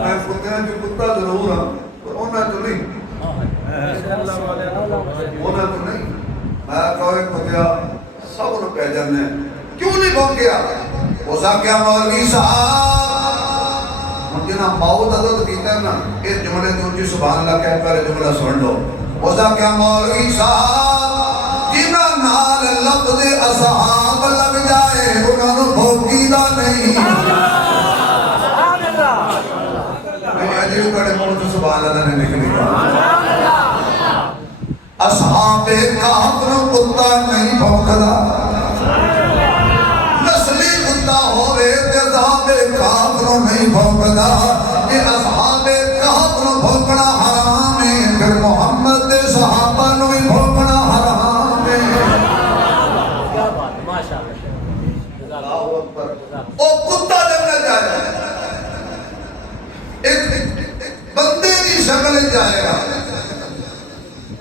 میں کتے جو کتا ضرور ہاں، پر اونا جو نہیں، اونا جو نہیں۔ میں کہا کتیا سب انہوں پہ جانے کیوں نہیں بھونکیا؟ اسا کیا مولوی صاحب جنہ موت عدد کیتا ہے نا، اس جملے تو جی سبحان اللہ کہہ پہلے جملہ سن لو۔ اسا کیا مولوی صاحب جنہ نال لفظ اصحاب لگ جائے انہوں نے بھونکی دا نہیں۔ میں عجیب کڑے موت سبحان اللہ نے نکلی کہا اصحاب کہف نو کتا نہیں بھونکدا، نسلی کتا ہوئے تے اصحاب کہف نو نہیں بھونکدا۔ یہ اصحاب کہف نو بھونکنا حرام ہے، پھر محمد دے صحابہ نو ہی بھونکنا حرام ہے۔ اللہ اکبر۔ او کتا جب نہ جائے ایک بندے کی شکل جائے گا،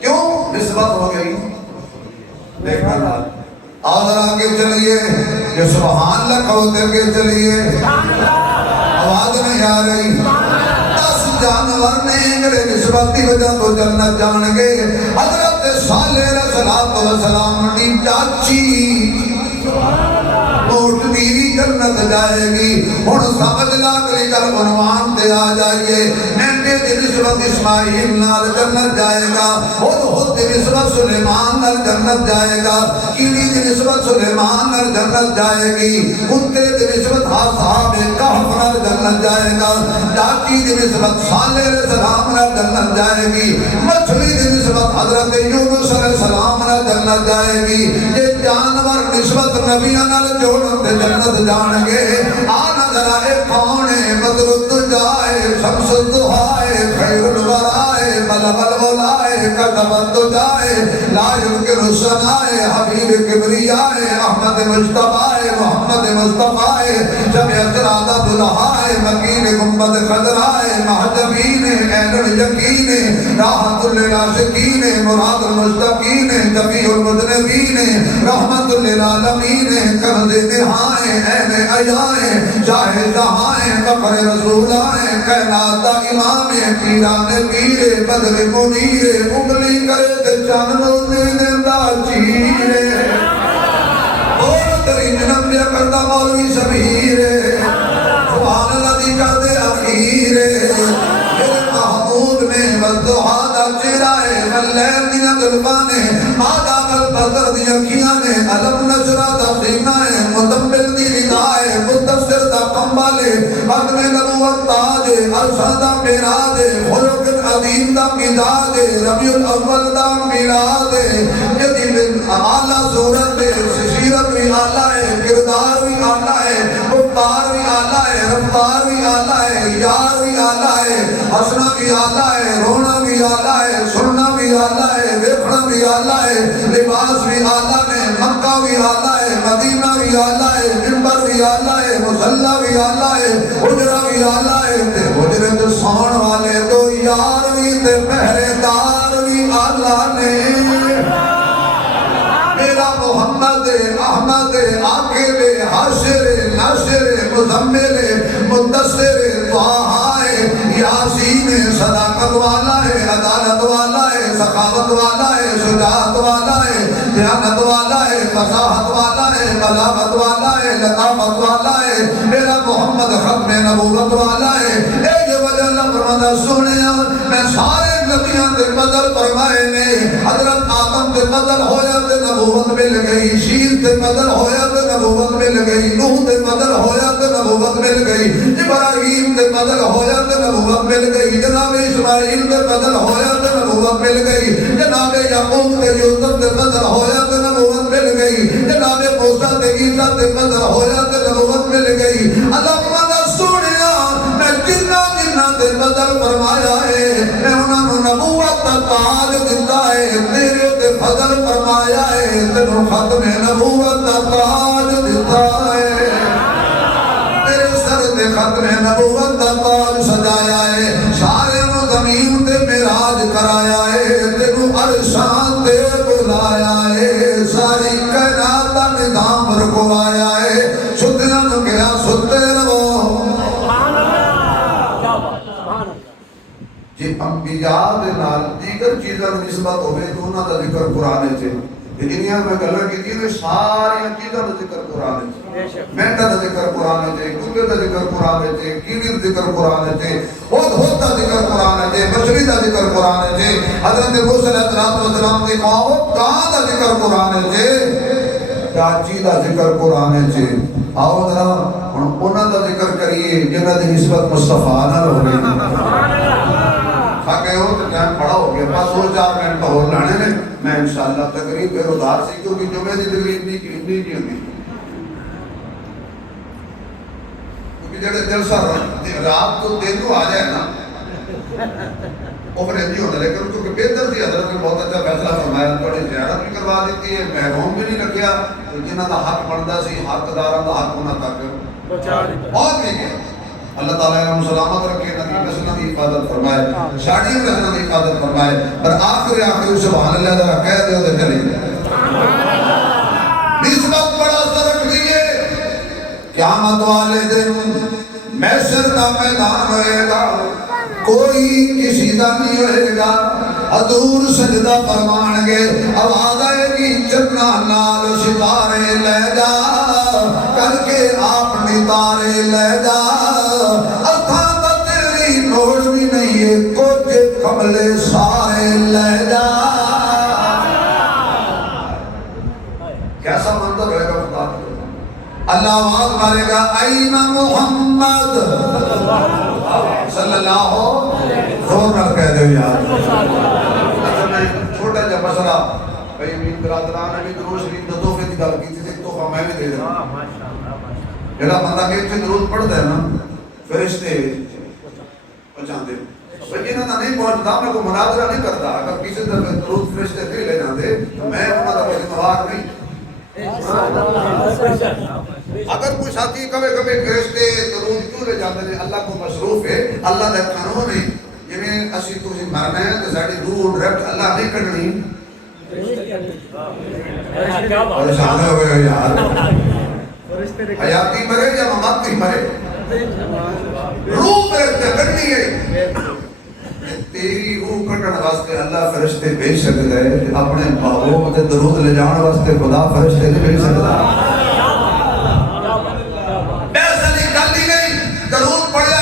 کیوں؟ نسبت ہو گئی۔ دیکھنا آدھر آگے چلیے، یہ سبحان اللہ کھوتے کے چلیے، آواز نہیں آ رہی۔ 10 جانور نے میرے نسبت کی وجہ تو جنت جان گے۔ حضرت صالح علیہ السلام کی چاچی نوٹ بیوی جنت جائے گی۔ ہن سمجھ لا کلی کر عنوان تے آ جائیے، اینڈے دی نسبت اسماعیل نال جنت جائے گا، ہد دی نسبت سلیمان نال جنت جائے گا، کیڑی دی نسبت سلیمان نال جنت جائے گی، کتے دی نسبت اصحاب کہف نال جنت جائے گا، ڈاکی دی نسبت صالح علیہ السلام نال جنت جائے گی، مچھلی دی نسبت حضرت یونس علیہ السلام نال جنت جائے گی۔ یہ جانور نسبت نبیوں نال جوڑن تے جنت جان گے۔ آنا ذرا اے کون ہے؟ بدر الدجائے، شمس الضحائے، خیر الورائے، ملب الولائے، کتب الدجائے، لا يمکن الثنائے، حبیب کبریائے، احمد مجتبائے، محمد مصطفائے، جمع اطراد دلہائے، مکین گنبد خضرائے، محجبین عین الیقین، راحت للعاشقین، مراد المشتقین، جمیع المذنبین، رحمت للعالمین، کنز نہائیں، عین عیائیں، شاہ جہائیں، فخر رسول آئیں، کائنات دا امام، پیران پیرے، بدر منیرے، انگلی کرے تے چانو دینے دا چیرے، اور تری جنم دیا کرتا مولوی شبیرے، سبحان اللہ دی کردے اخیرے، میرے محمود نے نے والضحا دا چہرہ ہے واللیل دیاں زلفاں نے مادا والبدر دی اکھیاں نے علم نشرہ دا سینہ ہے مدمل دی رضا ہے مدثر دا کمبل ہے ختم نبوت تاج ہے عرشہ دا معراج ہے خلق عظیم دا مزاج ہے ربیع الاول دا میلاد ہے جدی من اعلیٰ صورت ہے سیرت بھی اعلیٰ ہے کردار بھی اعلیٰ ہے رفتار بھی اعلیٰ ہے رفتار بھی اعلیٰ ہے یار بھی اعلیٰ ہے ہنسنا بھی اعلیٰ ہے رونا بھی اعلیٰ ہے سننا بھی اعلیٰ ہے دیکھنا بھی اعلیٰ ہے لباس بھی اعلیٰ ہے مکہ بھی اعلیٰ ہے مدینہ بھی اعلیٰ ہے منبر بھی اعلیٰ ہے مصلی بھی اعلیٰ ہے حجرہ بھی اعلیٰ ہے تے حجرے تے سون والے تو یار بھی تے پہرے دار بھی اعلیٰ نے میرا محمد احمد عاقب حاشر ناشر مزمل مدثر طٰہٰ یاسین صداقت والا ہے عدالت والا ہے سخاوت والا ہے شجاعت والا ہے دیانت والا ہے فصاحت والا ہے بلاغت والا ہے لطافت والا ہے میرا محمد ختم نبوت والا ہے اے جو وجہ لفرمدہ سنیا میں سارے نبیان دے بدل فرمائے نے حضرت آدم دے بدل ہویا دے نبوت مل گئی شیر دے بدل ہویا دے نبوت مل گئی نوح دے بدل ہویا دے نبوت مل گئی ابراہیم دے بدل ہویا دے نبوت مل گئی جناب اسماعیل دے بدل ہویا دے نبوت مل گئی جناب یعقوب دے یوسف دے بدل ہویا دے نبوت مل گئی جناب موسیٰ دے عیسیٰ دے بدل ہویا دے نبوت مل گئی اللہ مدہ سنیا میں جنہ دے بدل فرمایا ہے میں انہوں نے نبوت کا تاج دیتا ہے تیرے دے فضل فرمایا ہے تینوں ختم نبوت کا تاج دیتا ہے تیرے سر دے ختم نبوت کا تاج سجایا ہے سارے نو زمین دے معراج کرایا ہے تینوں عرشان دے بلایا ہے ساری کائنات دا نظام رکوایا ہے ستیاں نو گیا ستے رہو جی انبیاء دے نال دیگر چیزاں نسبت ہوئے تو انہاں دا ذکر قرآن ہے لیکن یہاں میں گلہ کی تھی ساری چیزاں دا ذکر قرآن ہے مینٹا دا ذکر قرآن ہے کتے دا ذکر قرآن ہے کیڑی دا ذکر قرآن ہے ہود دا ذکر قرآن ہے بشری دا ذکر قرآن ہے حضرت موسیٰ علیہ السلام دی قوم کان دا ذکر قرآن ہے چاچی دا ذکر قرآن ہے آؤ ذرا انہاں دا ذکر کریے جنہاں دی نسبت مصطفیٰ نال ہو گئی تھکے ہو تو ٹائم پڑا ہو گیا پاس 2-4 منٹ ہو لانے نے میں انشاءاللہ تقریب پھر ادھار سی کیونکہ جمعے دی تقریب نہیں کی ہوگی کیونکہ جڑے جلسہ رات تو دن کو آ جائے نا وہ پھر نہیں ہوتا لیکن چونکہ بہتر تھی حضرت نے بہت اچھا فیصلہ فرمایا تھوڑی زیارت بھی کروا دیتی ہے محروم بھی نہیں رکھیا جنہاں دا حق بنتا سی حقداراں دا حق انہاں تک بہت نہیں گیا اللہ تعالیٰ نے سلامت رکھے نبی نسلوں کی حفاظت فرمائے شاڑی نسلوں کی حفاظت فرمائے پر آخری سبحان اللہ ذرا کہہ دے ادھر چلی نسبت بڑا اثر رکھ دیے قیامت والے دن محشر کا میدان ہوئے گا کوئی کسی دا نہیں ہوئے گا حضور سجدہ فرمان گے آواز آئے گی چکنا نال ستارے لے جا کر کے اپنی تارے لے جا اتھاں دا تیری نوڑ بھی نہیں ہے کچھ کملے سارے لے جا کیسا منظر رہے گا خدا اللہ آواز مارے گا این محمد صلی اللہ زور نہ کہہ دے یار چھوٹا جا مسئلہ بھئی امین برادران نے بھی درود شریف دو تحفے کی گل کی تھی ایک تحفہ میں بھی دے دوں جڑا بندہ کہ اتنے درود پڑھتا ہے نا فرشتے پہچاندے بھئی انہاں دا نہیں پہنچتا میں کوئی مناظرہ نہیں کرتا اگر کسی طرح درود فرشتے پھر لے جاندے میں انہاں دا کوئی ذمہ نہیں اگر کوئی ساتھی کبھی کبھی فرشتے درود کیوں لے جاتے ہیں اللہ کو مصروف ہے اللہ دا قانون ہے جویں اسی تسی مرنا ہے تے ساڈی روح ڈائریکٹ اللہ نہیں کڈنی پریشان ہو گئے یار حیاتی مرے یا مماتی مرے روح تے کڈنی ہے تیری روح کٹن واسطے اللہ فرشتے بھیج سکتا ہے اپنے محبوب تے درود لے جان واسطے خدا فرشتے نہیں بھیج سکتا ایسا نہیں گل ہی نہیں درود پڑھیا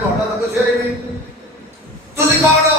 ਤੁਹਾਡਾ ਤਾਂ ਪੁੱਛਿਆ ਹੀ ਨਹੀਂ, ਤੁਸੀਂ ਕੌਣ ਹੋ?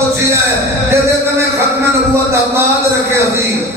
ਪੁੱਛਿਆ ਜਿਹਦੇ ਕਨੇ ਖਤਮ ਨਬੂਵਤ ਦਾ ਬਾਦ ਰੱਖਿਆ ਸੀ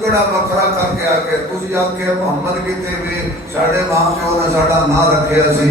ਕਿਹੜਾ ਵੱਖਰਾ ਕਰਕੇ ਆ ਕੇ ਤੁਸੀਂ ਆਖਿਆ ਮੁਹੰਮਦ ਕਿਤੇ ਵੀ ਸਾਡੇ ਮਾਂ ਪਿਓ ਨੇ ਸਾਡਾ ਨਾਂ ਰੱਖਿਆ ਸੀ।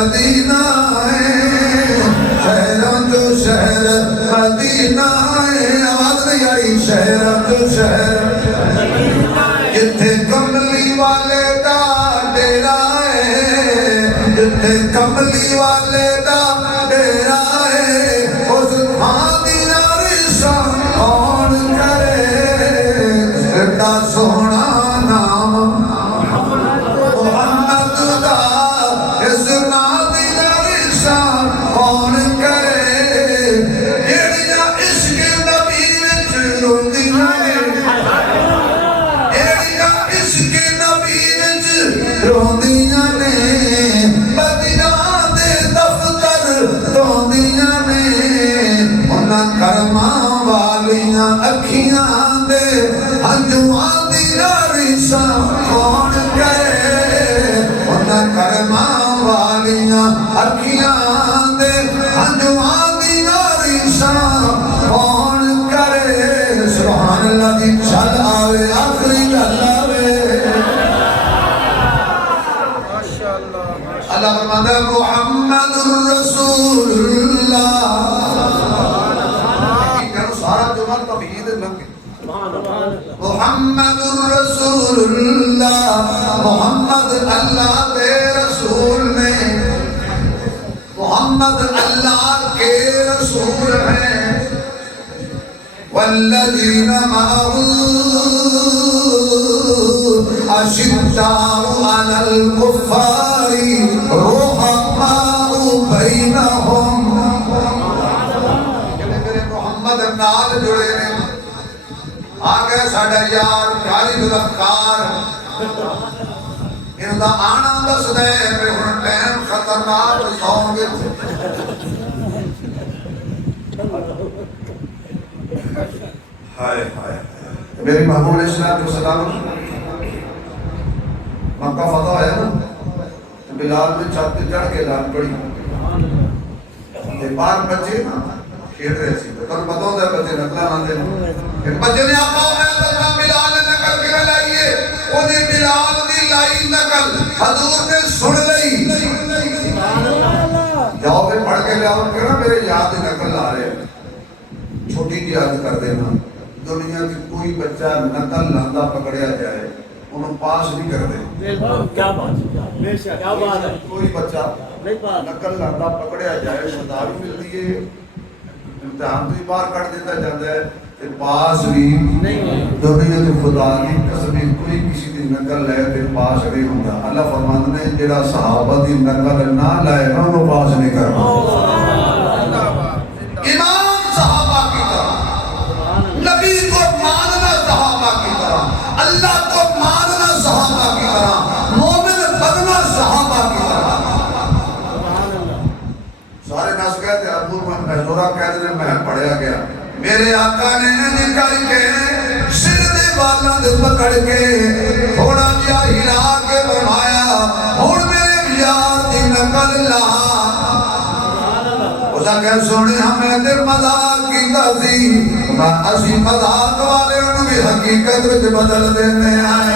مدینہ ہے، شہروں جو شہر مدینہ ہے، آواز نہیں آئی، شہروں جو شہر جتھے کملی والے دا ڈیرا ہے، جتھے کملی والے دا ڈیرا ہے، اس تھاں دی نارشاں کون کرے، سدا سونا نام محمد دا، اس نام دی نارشاں کون کرے، جیڑیاں عشق نبی وچ روندیاں نے، روندیاں نے، بدیاں دے دفتر روندیاں نے، انہاں کرماں والیاں اکھیاں دے ہنجواں دی لارشاں کون کرے، انہاں کرماں والیاں اکھیاں دے ہنجواں دی لارشاں کون کرے، سبحان اللہ دی چھل آوے آخری گل آوے، اللہ فرماتا ہے محمد رسول اللہ، کہو سارا جمعہ توحید لنگے، محمد رسول اللہ، محمد اللہ دے رسول نے، محمد اللہ کے رسول ہیں، والذین معه اشداء علی الکفار رحماء بینہم، میرے محمد نال جڑے نے، آگے ساڑھا یار کاری دلکار، ان دا آنا بس دے میں ہن ٹیم خطرناک سون گے، ہائے ہائے میری محبوب علیہ السلام کے سلام، مکہ فتح ہے نا، بلال میں چھت پہ چڑھ کے لان پڑی، باہر بچے نا کھیل رہے سی، تو پتہ ہوتا ہے بچے نکلا آندے ہیں، بچے نے آقا میں بلال نے نکل کے لائیے، انہیں بلال دی لائی نکل حضور نے سن لئی، جاؤ پہ پڑھ کے لے آؤ کہ نا میرے یاد نکل آ رہے ہیں، چھوٹی کی یاد کر دینا، دنیا کی کوئی بچہ نقل لاندہ پکڑیا جائے انہوں پاس نہیں کر دے، کیا بات ہے، کوئی بچہ نقل لاندہ پکڑیا جائے شداری ملتی ہے، امتحان تو ہی باہر کٹ دیتا جاتا ہے، پاس بھی دنیا تو خدا کی قسم کوئی کسی دی نقل لائے تے پاس نہیں ہوتا، اللہ فرماتا ہے جڑا صحابہ دی نقل نہ لائے نا انہوں پاس نہیں کرنا، ایمان صحابہ کی طرح، نبی کو ماننا صحابہ کی طرح، اللہ کو ماننا صحابہ کی طرح، مومن بننا صحابہ کی طرح، سارے ناس کہتے ہیں ابو محضورہ کہتے ہیں میں پڑھیا گیا، میرے آقا نے نکل کے سر دے والا دے پکڑ کے تھوڑا جا ہلا کے فرمایا ہن میرے یار دی نقل لا، اسا کہ سونے ہمیں تے مذاق کیتا سی، اسی مذاق والے انہوں بھی حقیقت وچ بدل دینے آئے،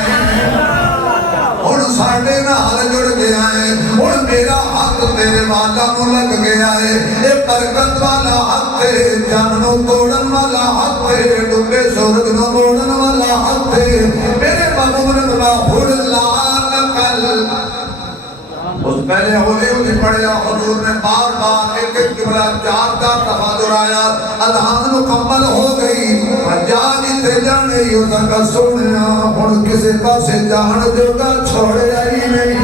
ہن ساڈے نال جڑ گیا ہے، ہن میرا حق تیرے والا نو لگ گیا ہے، اے برکت والا حق ہے، جان نو توڑن والا حق ہے، ڈوبے سورگ نو توڑن والا حق ہے، میرے محبوب نے فرمایا ہن لا نقل، اس پہلے ہولی پڑھیا، حضور نے بار بار ایک ایک جملہ 4 دفعہ دہرایا، اذان مکمل ہو گئی، جا جتے جانے ہی ہوتا کا سنیا، ہن کسی پاسے جان جو کا چھوڑیا ہی نہیں،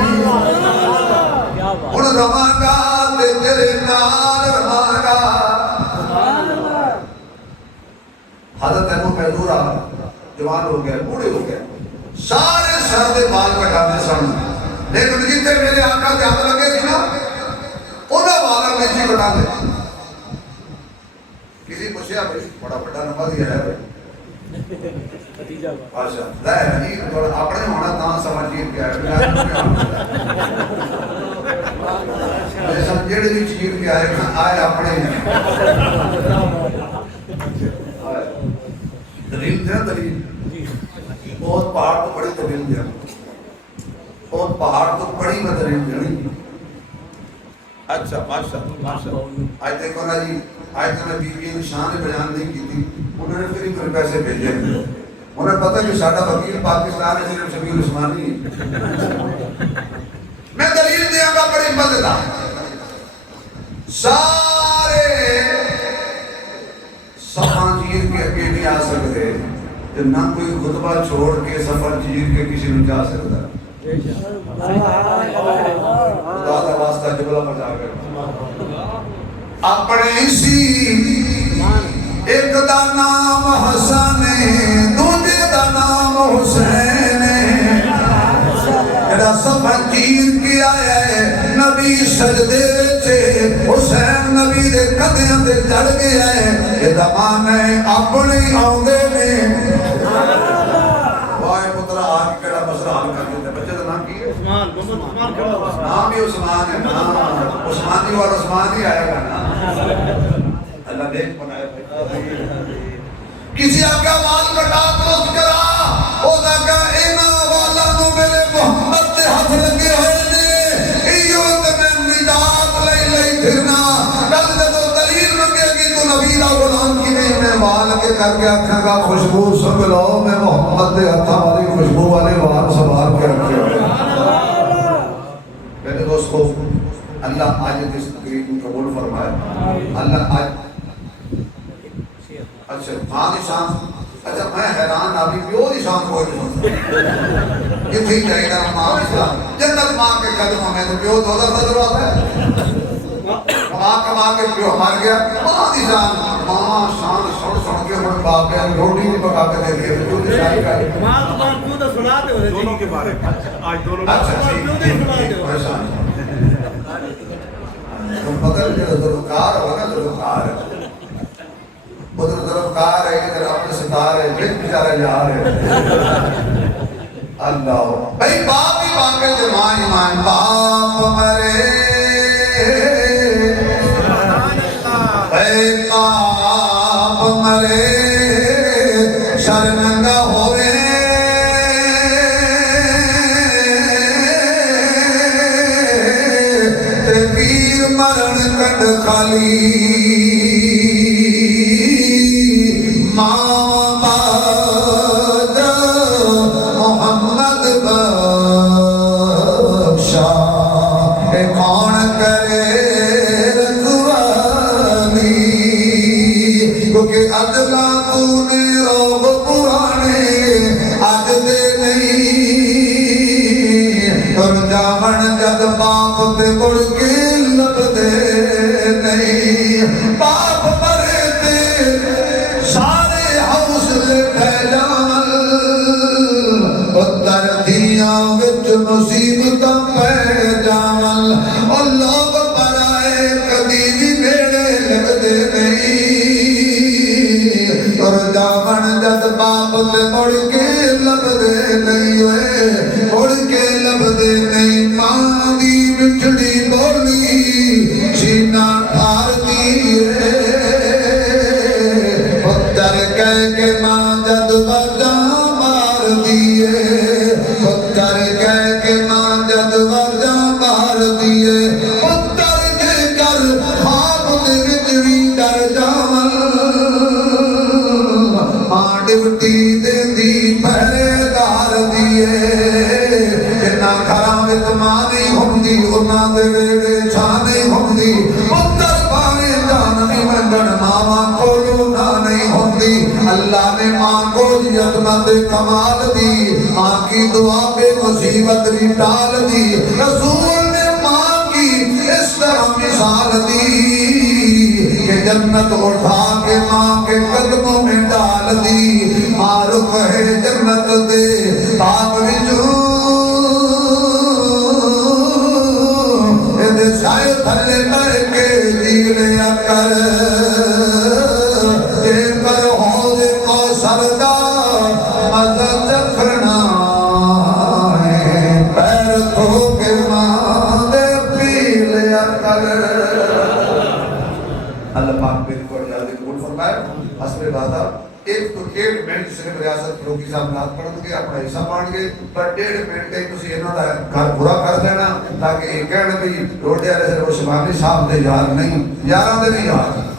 ہن رواں تے تیرے نال رواں، حضرت ابو محذورہ جوان ہو گئے، بوڑھے ہو گئے، سارے سر دے بال کٹانے سن، لیکن جتنے میرے آقا کے ہاتھ لگے تھی نا انہوں والا میں جی بتا دے، کسی پوچھیا بھائی بڑا بڑا نمبر دیا ہے اچھا نہیں اپنے ہونا تاں سمجھیے کیا ہے سمجھے بھی چیز کیا ہے آئے اپنے دلیل دیا، دلیل بہت پہاڑ تو بڑی دلیل دیا، بہت پہاڑ تو بڑی میں دلیل دیا، اچھا ماشاءاللہ آج دیکھو نا جی آج تو بی بی نے شان بیان نہیں کی تھی انہوں نے پھر ہی کوئی پیسے بھیجے انہیں پتہ کہ ساڈا وکیل پاکستان ہے صرف شبیر عثمانی ہے میں دلیل دیاں گا بڑی مزیدار سارے صفحہ چیر کے اگے نہیں آ سکتے کہ نہ کوئی خطبہ چھوڑ کے سفر چیر کے کسی نے جا سکتا خدا کا واسطہ جبلہ پر جا کر اپنے سی ایک دا نام حسن دوجے دا نام حسین جڑا سفر چیر کے آیا ہے نبی سجدے چھے حسین نبی دے قدیاں دے جڑ گیا ہے یہ دمان ہے اپنی آؤں گے میں وائے پترہ آج کڑا مسئلہ حال کر دیتے بچے تو نام کی ہے نام بھی عثمان ہے نا عثمانی اور عثمانی آئے گا نا اللہ دیکھ بنائے کسی آگا وال کٹا درست کرا او داکا اینا والا نو میرے محمد دے ہاتھ لگے ہوئے نے ایو تے میں نجات لئی پھرنا کل جدو دلیل منگے گی تو نبی دا غلام کی میں وال کے کر کے آکھاں گا خوشبو سنگ لو میں محمد دے ہاتھاں والی خوشبو والے وال سوار کے رکھے ہوئے میرے دوستو اللہ آج اس تقریب کو قبول فرمائے اللہ آج اچھا ماں دی شان اچھا میں حیران آبی پیو دی شان کوئی نہیں سنتا یہ تھی جائے گا ماں دی شان جنت ماں کے قدموں میں تو پیو دولہ صدر آتا ہے کما کے پیو مار گیا ماں دی شان ماں شان سن کے ہم باپ ہے روٹی بھی پکا کے دے دیا پیو دی شان کا ماں کیوں تو سنا دے ہو دونوں کے بارے آج دونوں اچھا تم بدل کے ضرورکار ہوگا ضرورکار ہے ادھر ضرورکار ہے ادھر اپنے ستار ہے جن بیچارہ جا رہے اللہ بھئی باپ ہی باقی جمعان ایمان باپ مرے بھئی باپ مرے شرمندہ ہوئے مرن کٹ خالی ماں باد محمد بخشا اے کون کرے رکھوالی کیونکہ عدلہ تو نے روب پرانے عد دے نہیں اور جامن جد باپ پہ مڑ کے باپ مرے تے سارے حوصلے پھیلان اتر دیاں وچ مصیبتاں پہ جان اور لوگ برائے کدی بھی بیڑے لگدے نہیں اور جاون جد باپ تے مڑ کے لبدے نہیں ہوئے مڑ کے لبدے نہیں ماں دی مٹھڑی بولی سینہ ٹھار دیئے پتر کہہ کے ماں جد وجہ مار دیئے پتر کہہ کے ماں جد وجہ مار دیئے پتر کے کر خواب دے وچ وی ڈر جاون ماں ڈیوٹی دے دی پہرے دار دیئے جنہ گھراں وچ ماں نہیں ہوندی انہاں دے ویڑے چھاں نہیں ہوندی پتر پانے جان نہیں منگن ماں کولو نہ نہیں ہوندی اللہ نے ماں کو عظمت کمال دی ماں کی دعا پہ مصیبت بھی ٹال دی رسول نے ماں کی اس طرح مثال دی کہ جنت اٹھا کے ماں کے قدموں میں ڈال دی ماں رخ ہے جنت دے پاک وچوں شاید تھلے کر کے جیلے اکر جے پر حوض کو سردا مزد جکھنا ہے پیر دھو کے ماں دے پیلے اکر اللہ پاک بالکل ਮਿੰਟ ਸਿਰਫ ਰਿਆਸਤ ਫਰੂਕੀ ਸਾਹਿਬ ਨਾਲ ਪੜਨਗੇ, ਆਪਣਾ ਹਿੱਸਾ ਪਾਣਗੇ, ਪਰ 1.5 ਮਿੰਟ ਤੇ ਤੁਸੀਂ ਇਹਨਾਂ ਦਾ ਘਰ ਪੂਰਾ ਕਰ ਦੇਣਾ ਤਾਂ ਕਿ ਇਹ ਕਹਿਣ ਵੀ ਰੋਡੇ ਵਾਲੇ ਸਿਰਫ ਸ਼ਮਾਨੀ ਸਾਹਿਬ ਦੇ ਯਾਰ ਨਹੀਂ, ਯਾਰਾਂ ਦੇ ਵੀ ਯਾਰ।